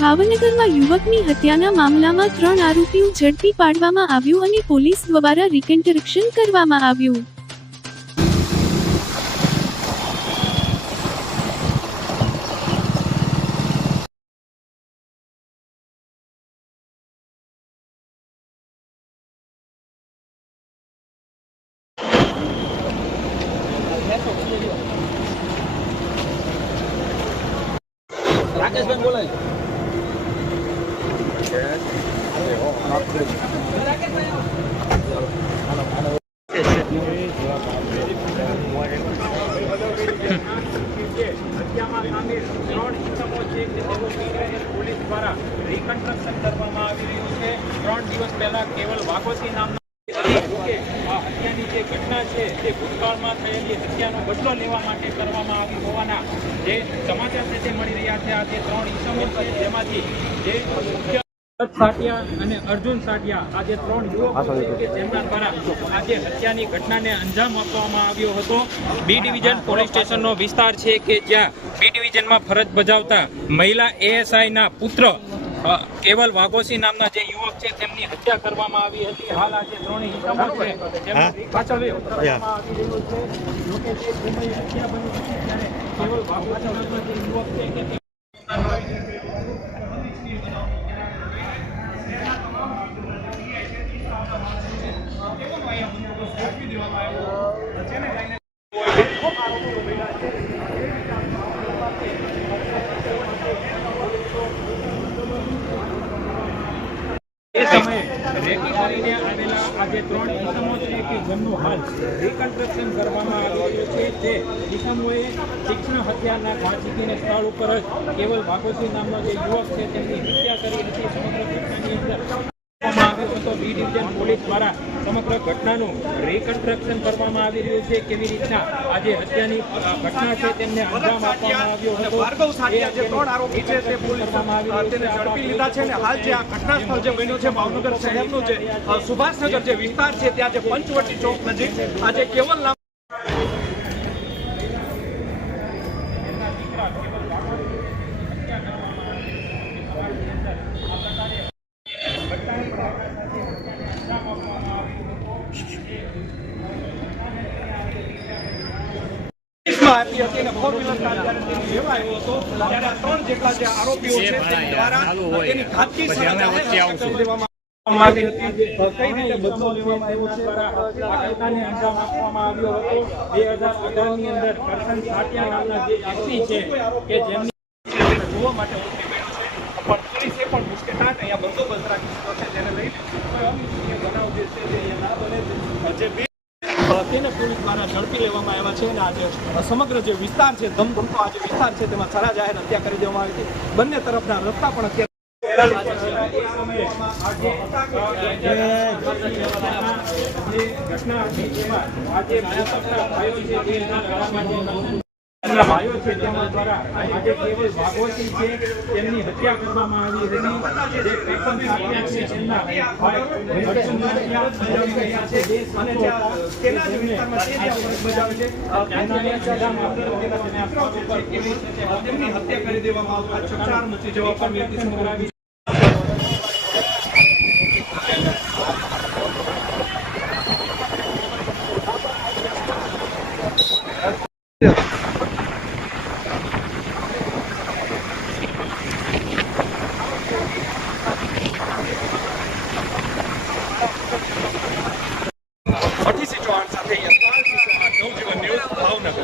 ભાવનગરમાં યુવકની હત્યાના મામલામાં 3 આરોપીઓ ઝડપી પાડવામાં આવ્યું અને પોલીસ દ્વારા રિકન્સ્ટ્રક્શન કરવામાં આવ્યું। રાકેશભાઈ બોલાય પોલીસ દ્વારા રિકન્સ્ટ્રક્શન કરવામાં આવી રહ્યું છે। 3 દિવસ પહેલા કેવલ વાઘોસી નામના હત્યાની જે ઘટના છે તે ભૂતકાળમાં થયેલી હત્યાનો બદલો લેવા માટે કરવામાં આવી હોવાના જે સમાચાર છે તે મળી રહ્યા છે। આ જે 3 ઈસમો છે જેમાંથી જે મુખ્ય સાટિયા અને અર્જુન સાટિયા આ જે 3 યુવકો છે કે જેમના દ્વારા આ જે હત્યાની ઘટનાને અંજામ આપવામાં આવ્યો હતો। બી ડિવિઝન પોલીસ સ્ટેશનનો વિસ્તાર છે કે જ્યાં બી ડિવિઝનમાં ફરજ બજાવતા મહિલા એએસઆઈ ના પુત્ર કેવલ વાઘોસી નામના જે યુવક છે તેમની હત્યા કરવામાં આવી હતી। હાલ આ જે 3 ઈસમો છે તેમાં પાછળ કરવામાં આવી રહ્યું છે। જોકે જે હત્યા બની હતી ત્યારે કેવલ વાઘોસી નામના જે યુવક છે કે એ સમયે રેકી કરીને આવેલા આ જે 3 ઈસમો છે કે જેમનું હાલ રિકન્સ્ટ્રક્શન કરવામાં આવી રહ્યું છે। જે ઈસમોએ તીક્ષ્ણ હત્યાના ઘા ઝીકીને સ્થળ ઉપર જ કેવલ વાઘોસી નામનો જે યુવક છે તેમની હત્યા કરી હતી। સમગ્ર ઘટનાની અંદર બી ડિવિઝન પોલીસ દ્વારા સમગ્ર ઘટનાનું રિકન્સ્ટ્રક્શન કરવામાં આવી રહ્યું છે। કેવી રીતના આ જે હત્યાની ઘટના છે તેમને અંજામ આપવામાં આવ્યો હતો। ભાર્ગવ સાટિયા જે 3 આરોપી છે તે પોલીસમાં તેને ઝડપી લીધા છે અને હાલ જે આ ઘટના સ્થળ જે બન્યું છે ભાવનગર શહેરનું જે સુભાષનગર જે વિસ્તાર છે ત્યાં જે પંચવટી ચોક નજીક આજે કેવલ નામ આપી હતી અને 4 વ્હીલર કાર જ્યારે તેને લેવા આવ્યો હતો ત્યારે આ 3 જેટલા જે આરોપીઓ છે તે દ્વારા તેની ઘાતકી સજા દેવામાં આવી હતી। કઈ રીતે બદલો લેવામાં આવ્યો છે આ ઘટનાને અંજામ આપવામાં આવ્યો હતો। 2018 ની અંદર કરશન સાટિયા નામના જે વ્યક્તિ છે કે જેમની જોવા માટે ઉતરી ગયો છે પણ પોલીસે પણ મુશ્કેલાત અહીંયા બંદોબસ્ત રાખી દીધો છે જેને લઈને કોઈ અનિચ્છનીય બનાવ જે છે તે ના બને જે તેને પોલીસ દ્વારા ઝડપી લેવામાં આવ્યા છે અને આજે સમગ્ર જે વિસ્તાર છે ધમધમતો આ જે વિસ્તાર છે તેમાં સરા જાહેર હત્યા કરી દેવામાં આવી હતી। બંને તરફના રસ્તા પણ ભાઈઓ છે તેમના દ્વારા આજે કેવલ વાઘોસી છે તેમની હત્યા કરવામાં આવી હતી। જે પેશન સાટિયા છે તેમના ભાઈ અર્જુન સાટિયા છે અને તેના જ વિસ્તારમાં તે ફરજ બજાવે છે તેમની હત્યા કરી દેવામાં આવતા ચકચાર મચી જવા પામી હતી સમગ્ર સાથે યશપાલ સિંહ નવજીવન ન્યૂઝ ભાવનગર।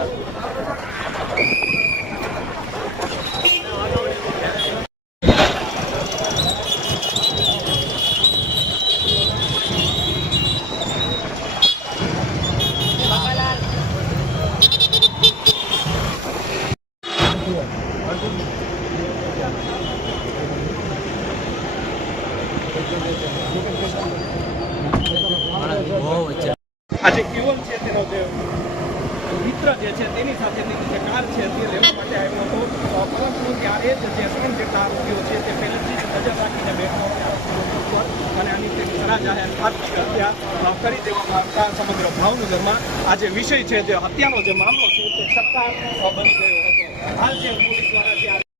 આજે કેવલ છે તેનો જે મિત્ર જે છે તેની સાથેની જે કાર છે તે લેવા માટે આવ્યો હતો પરંતુ ત્યારે જ જે 3 જેટલા આરોપીઓ છે તે પહેલેથી જ નજર રાખીને બેઠો અને આની તેની સરા જાહેર ઘાતકી હત્યા કરી દેવામાં આવતા સમગ્ર ભાવનગરમાં આ જે વિષય છે જે હત્યાનો જે મામલો છે તે સત્તા બની ગયો હતો। હાલ જે પોલીસ દ્વારા